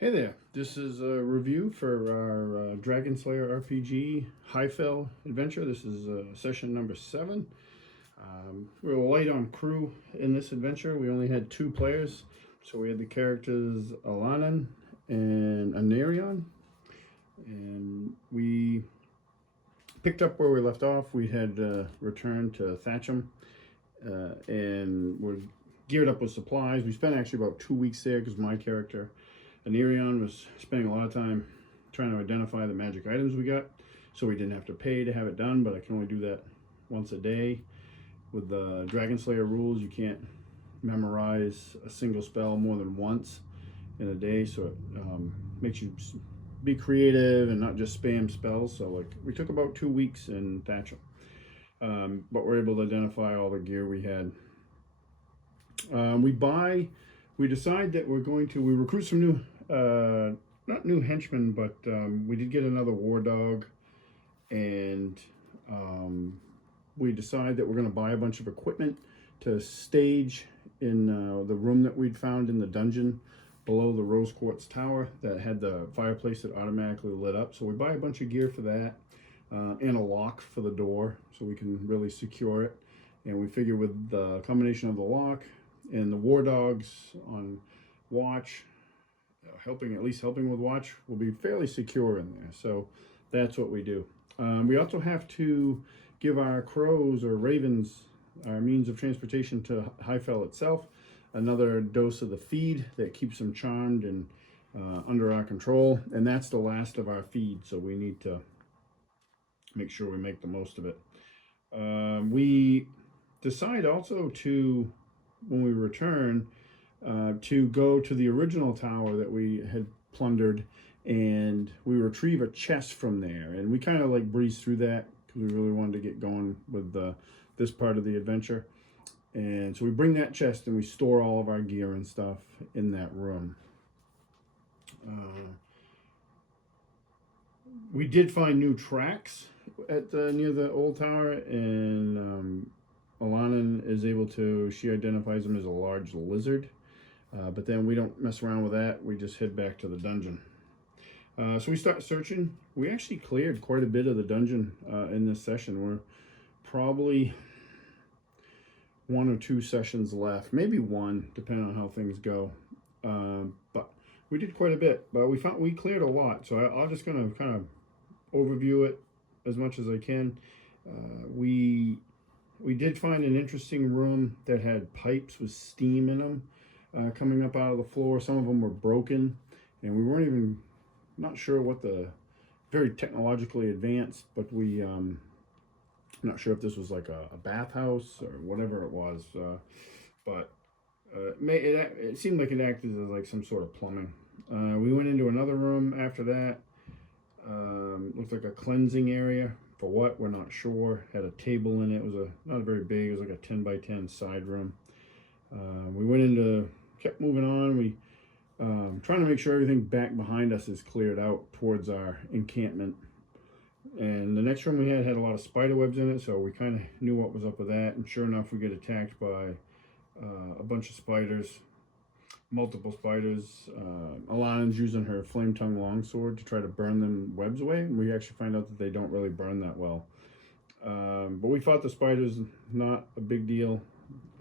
Hey there, this is a review for our Dragonslayer RPG Highfell adventure. This is session number 7. We were light on crew in this adventure. We only had 2 players, so we had the characters Alanan and Anarion, and we picked up where we left off. We had returned to Thatcham, and we're geared up with supplies. We spent actually about 2 weeks there because my character Anarion was spending a lot of time trying to identify the magic items we got, so we didn't have to pay to have it done, but I can only do that once a day. With the Dragonslayer rules, you can't memorize a single spell more than once in a day, so it makes you be creative and not just spam spells. So like we took about 2 weeks in Thatcham, but we're able to identify all the gear we had. We decide that we recruit some new, not new henchmen, but we did get another war dog, and we decide that we're going to buy a bunch of equipment to stage in the room that we'd found in the dungeon below the rose quartz tower that had the fireplace that automatically lit up. So we buy a bunch of gear for that, and a lock for the door so we can really secure it. And we figure with the combination of the lock and the war dogs on watch, at least helping with watch, will be fairly secure in there. So that's what we do. We also have to give our crows or ravens, our means of transportation to Highfell itself, another dose of the feed that keeps them charmed and under our control. And that's the last of our feed, so we need to make sure we make the most of it. We decide also to, when we return, to go to the original tower that we had plundered, and we retrieve a chest from there. And we kind of like breeze through that because we really wanted to get going with this part of the adventure. And so we bring that chest and we store all of our gear and stuff in that room. We did find new tracks at near the old tower, and Alanan is able to, she identifies him as a large lizard. But then we don't mess around with that. We just head back to the dungeon. So we start searching. We actually cleared quite a bit of the dungeon in this session. We're probably 1 or 2 sessions left, maybe 1, depending on how things go. But we did quite a bit. But we cleared a lot. So I'm just going to kind of overview it as much as I can. We did find an interesting room that had pipes with steam in them coming up out of the floor. Some of them were broken, and we weren't even not sure what very technologically advanced, but we not sure if this was like a bathhouse or whatever it was, but it seemed like it acted as like some sort of plumbing. We went into another room after that. Looked like a cleansing area. For what, we're not sure. Had a table in it. It was not very big. It was like a 10 by 10 side room. We kept moving on. We trying to make sure everything back behind us is cleared out towards our encampment. And the next room we had a lot of spider webs in it, so we kind of knew what was up with that. And sure enough, we get attacked by a bunch of spiders, multiple spiders. Alan's using her flame tongue longsword to try to burn them webs away, and we actually find out that they don't really burn that well. But we fought the spiders, not a big deal,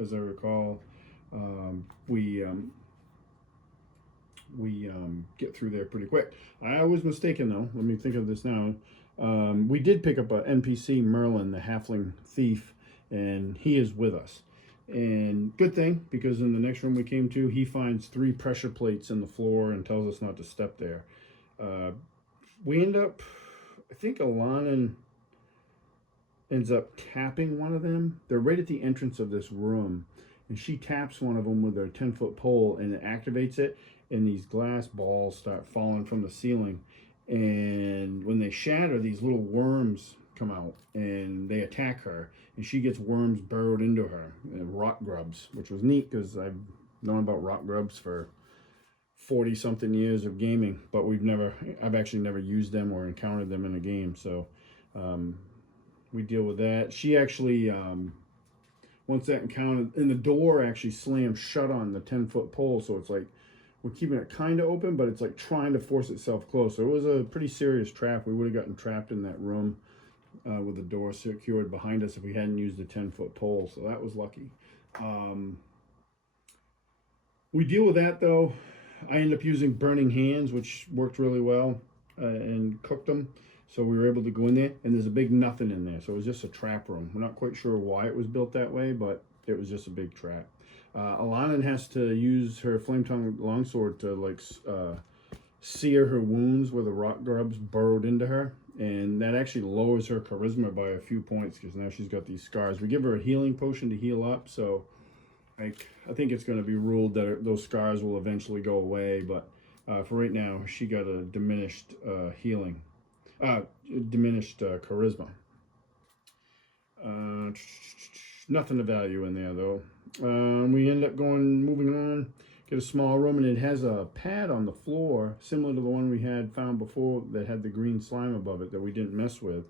as I recall. We get through there pretty quick. I was mistaken though. Let me think of this now. We did pick up an NPC, Merlin, the halfling thief, and he is with us. And good thing, because in the next room we came to, he finds 3 pressure plates in the floor and tells us not to step there. We end up, I think Alanan ends up tapping one of them. They're right at the entrance of this room, and she taps one of them with her 10-foot pole, and it activates it, and these glass balls start falling from the ceiling. And when they shatter, these little worms come out and they attack her, and she gets worms burrowed into her, and rock grubs, which was neat because I've known about rock grubs for 40 something years of gaming, but I've actually never used them or encountered them in a game. So we deal with that. She actually once that encounter, and the door actually slams shut on the 10-foot pole, so it's like we're keeping it kind of open, but it's like trying to force itself closed. So it was a pretty serious trap. We would have gotten trapped in that room with the door secured behind us if we hadn't used the 10-foot pole. So that was lucky. We deal with that though. I ended up using burning hands, which worked really well, and cooked them. So we were able to go in there, and there's a big nothing in there. So it was just a trap room. We're not quite sure why it was built that way, but it was just a big trap. Alana has to use her flame-tongue longsword to like sear her wounds where the rock grubs burrowed into her, and that actually lowers her charisma by a few points because now she's got these scars. We give her a healing potion to heal up, so I think it's going to be ruled that those scars will eventually go away, but for right now, she got a diminished healing, diminished charisma. Nothing of value in there though. We end up moving on, get a small room, and it has a pad on the floor similar to the one we had found before that had the green slime above it that we didn't mess with.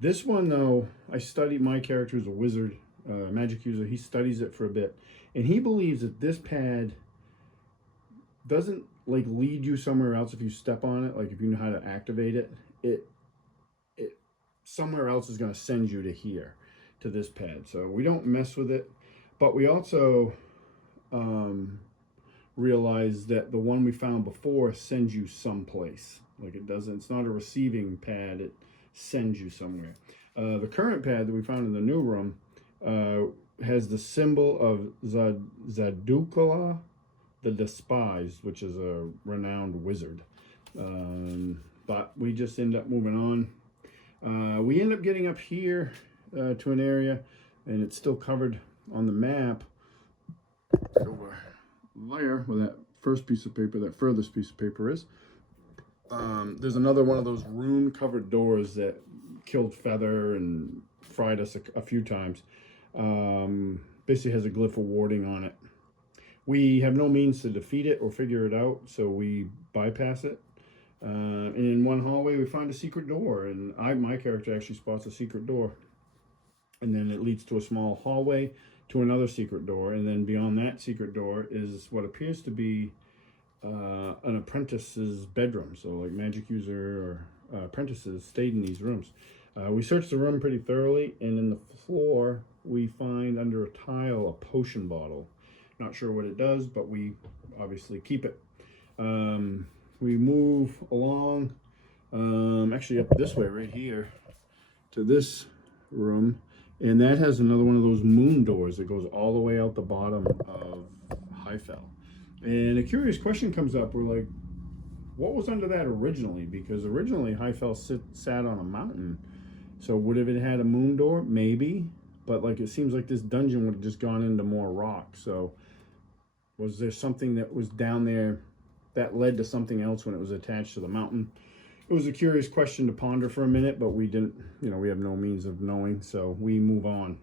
This one though, I studied. My character is a wizard, magic user. He studies it for a bit, and he believes that this pad doesn't like lead you somewhere else if you step on it. Like if you know how to activate it, it somewhere else is going to send you to here, to this pad. So we don't mess with it, but we also realize that the one we found before sends you someplace. Like it doesn't, it's not a receiving pad, it sends you somewhere. The current pad that we found in the new room has the symbol of Zadukala the Despised, which is a renowned wizard. But we just end up moving on. We end up getting up here to an area, and it's still covered on the map over there where that first piece of paper, that furthest piece of paper is. There's another one of those rune covered doors that killed Feather and fried us a few times. Basically has a glyph of warding on it. We have no means to defeat it or figure it out, so we bypass it. And in one hallway we find a secret door, and my character actually spots a secret door, and then it leads to a small hallway to another secret door, and then beyond that secret door is what appears to be an apprentice's bedroom. So like magic user or apprentices stayed in these rooms. We searched the room pretty thoroughly, and in the floor we find under a tile a potion bottle. Not sure what it does, but we obviously keep it. We move along, actually up this way right here to this room, and that has another one of those moon doors that goes all the way out the bottom of Highfell. And a curious question comes up. We're like, what was under that originally? Because originally Highfell sat on a mountain. So would have it had a moon door? Maybe. But like it seems like this dungeon would have just gone into more rock. So was there something that was down there that led to something else when it was attached to the mountain? It was a curious question to ponder for a minute, but we didn't, we have no means of knowing, so we move on.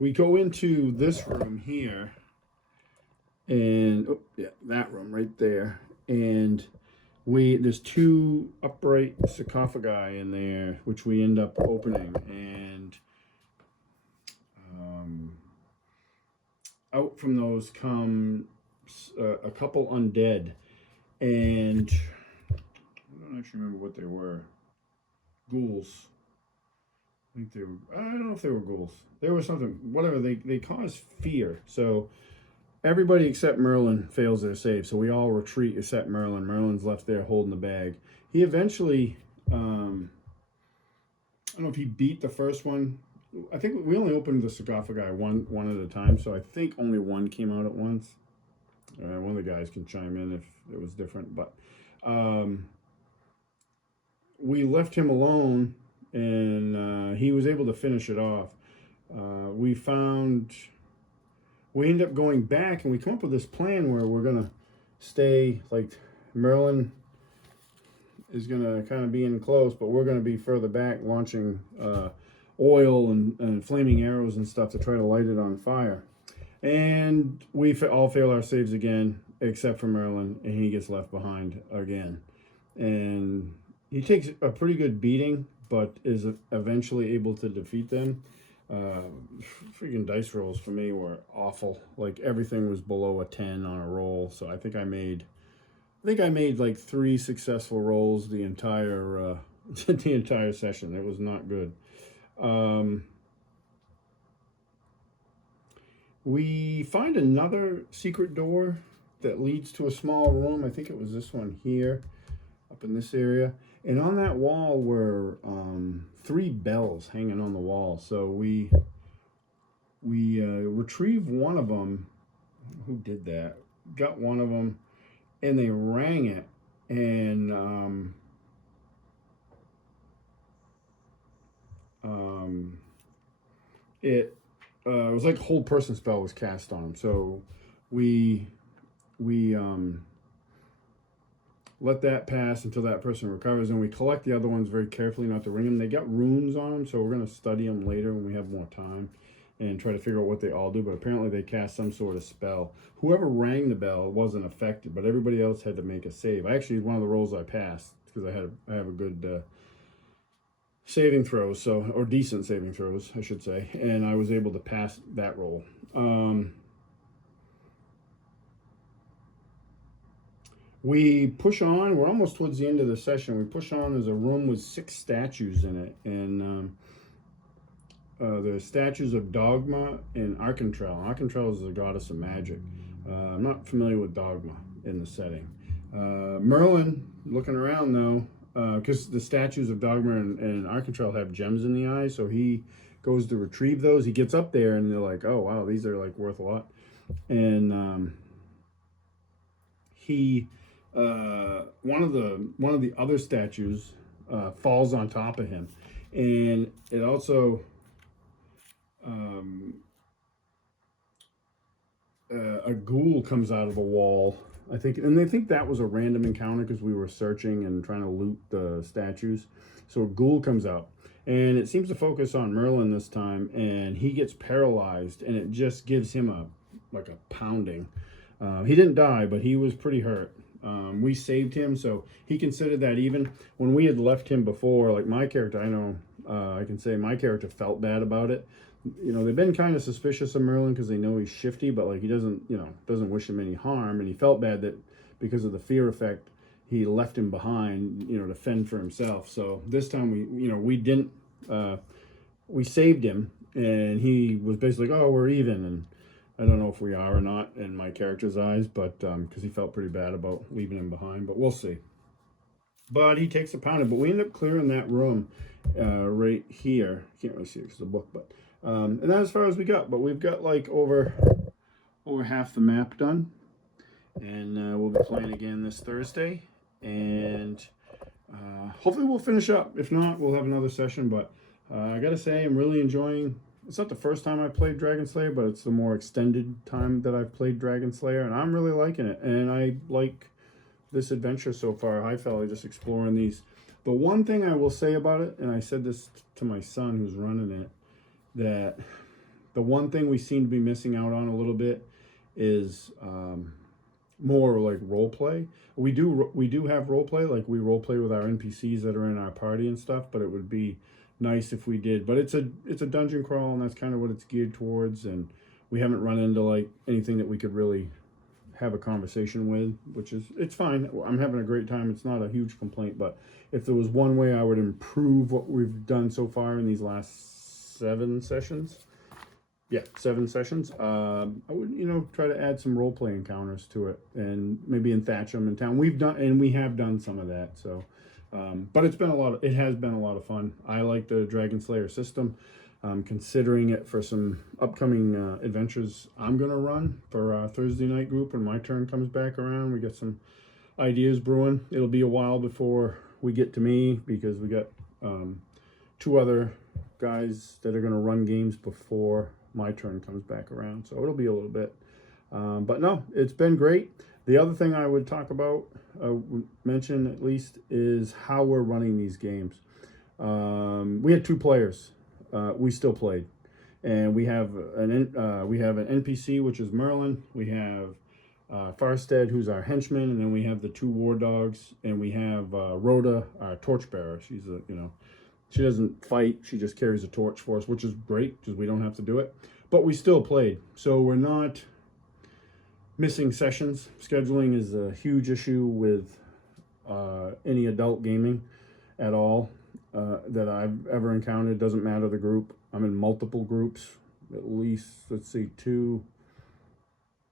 We go into this room here, and that room right there, and there's two upright sarcophagi in there, which we end up opening, and out from those come a couple undead, and I don't actually remember what they were. Ghouls. I don't know if they were ghouls. They were something, whatever, they cause fear. So everybody except Merlin fails their save. So we all retreat except Merlin. Merlin's left there holding the bag. He eventually, I don't know if he beat the first one. I think we only opened the sarcophagi one at a time, so I think only one came out at once. One of the guys can chime in if it was different, but we left him alone, and he was able to finish it off. We end up going back, and we come up with this plan where we're gonna stay, like Merlin is gonna kind of be in close, but we're gonna be further back launching oil and flaming arrows and stuff to try to light it on fire. And we all fail our saves again, except for Merlin, and he gets left behind again. And he takes a pretty good beating, but is eventually able to defeat them. Freaking dice rolls for me were awful. Like everything was below a 10 on a roll. So I think I made like 3 successful rolls the entire the entire session. It was not good. We find another secret door that leads to a small room. I think it was this one here, up in this area. And on that wall were 3 bells hanging on the wall. So we retrieved one of them. Who did that? Got one of them, and they rang it, and it was like a whole person spell was cast on him. So we let that pass until that person recovers, and we collect the other ones very carefully not to ring them. They got runes on them, so we're going to study them later when we have more time and try to figure out what they all do. But apparently they cast some sort of spell. Whoever rang the bell wasn't affected, but everybody else had to make a save. Actually, one of the rolls I passed because I have a good saving throws, or decent saving throws, I should say, and I was able to pass that roll. We push on. We're almost towards the end of the session. We push on. There's a room with 6 statues in it, and there's statues of Dogma and Archantrell. Archantrell is the goddess of magic. I'm not familiar with Dogma in the setting. Merlin, looking around though, because the statues of Dogma and Archantrell have gems in the eyes, so he goes to retrieve those. He gets up there, and they're like, "Oh wow, these are like worth a lot." And one of the other statues falls on top of him, and it also a ghoul comes out of the wall, I think, and they think that was a random encounter because we were searching and trying to loot the statues. So a ghoul comes out, and it seems to focus on Merlin this time, and he gets paralyzed, and it just gives him a pounding. He didn't die, but he was pretty hurt. We saved him, so he considered that even when we had left him before. Like my character, I know I can say my character felt bad about it. You know, they've been kind of suspicious of Merlin because they know he's shifty, but like he doesn't wish him any harm, and he felt bad that because of the fear effect, he left him behind, to fend for himself. So this time we didn't, we saved him, and he was basically like, "Oh, we're even," and I don't know if we are or not in my character's eyes, but because he felt pretty bad about leaving him behind, but we'll see. But he takes a pounding, but we end up clearing that room right here. Can't really see it because of the book, but and that's as far as we got. But we've got like over half the map done, and we'll be playing again this Thursday, and hopefully we'll finish up. If not, we'll have another session. But I gotta say, I'm really enjoying. It's not the first time I played Dragonslayer, but it's the more extended time that I've played Dragonslayer, and I'm really liking it. And I like this adventure so far. Highfell, just exploring these. The one thing I will say about it, and I said this to my son who's running it, that the one thing we seem to be missing out on a little bit is more like role play. We do have role play, like we role play with our NPCs that are in our party and stuff, but it would be nice if we did. But it's a dungeon crawl, and that's kind of what it's geared towards, and we haven't run into like anything that we could really have a conversation with, which is, it's fine. I'm having a great time. It's not a huge complaint, but if there was one way I would improve what we've done so far in these last 7 sessions, I would, try to add some role play encounters to it, and maybe in Thatcham in town. We have done some of that. So, but it has been a lot of fun. I like the Dragonslayer system. Considering it for some upcoming adventures I'm gonna run for our Thursday night group when my turn comes back around. We got some ideas brewing. It'll be a while before we get to me because we got 2 other guys that are gonna run games before my turn comes back around, so it'll be a little bit. But no, it's been great. The other thing I would talk about, mention at least, is how we're running these games. We had 2 players. We still played, and we have an NPC, which is Merlin. We have Farstead, who's our henchman, and then we have the 2 war dogs, and we have Rhoda, our torchbearer. She's She doesn't fight. She just carries a torch for us, which is great because we don't have to do it. But we still played. So we're not missing sessions. Scheduling is a huge issue with any adult gaming at all that I've ever encountered. Doesn't matter the group. I'm in multiple groups. At least, let's see,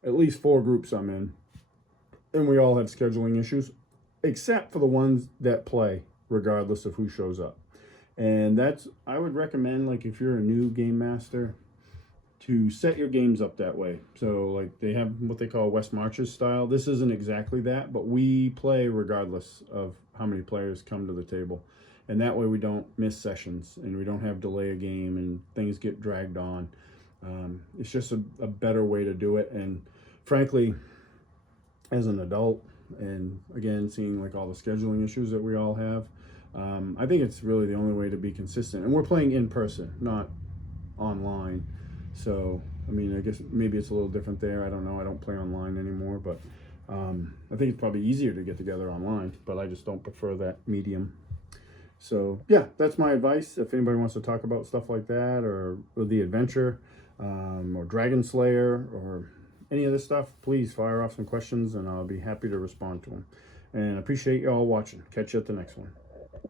at least 4 groups I'm in. And we all have scheduling issues, except for the ones that play, regardless of who shows up. And I would recommend, like, if you're a new game master, to set your games up that way. So, like, they have what they call West Marches style. This isn't exactly that, but we play regardless of how many players come to the table. And that way we don't miss sessions, and we don't have delay a game, and things get dragged on. It's just a better way to do it. And frankly, as an adult, and again, seeing like all the scheduling issues that we all have, I think it's really the only way to be consistent. And we're playing in person, not online. So, I mean, I guess maybe it's a little different there. I don't know. I don't play online anymore, but I think it's probably easier to get together online, but I just don't prefer that medium. So, yeah, that's my advice. If anybody wants to talk about stuff like that, or the adventure, or Dragonslayer, or any of this stuff, please fire off some questions, and I'll be happy to respond to them. And I appreciate you all watching. Catch you at the next one.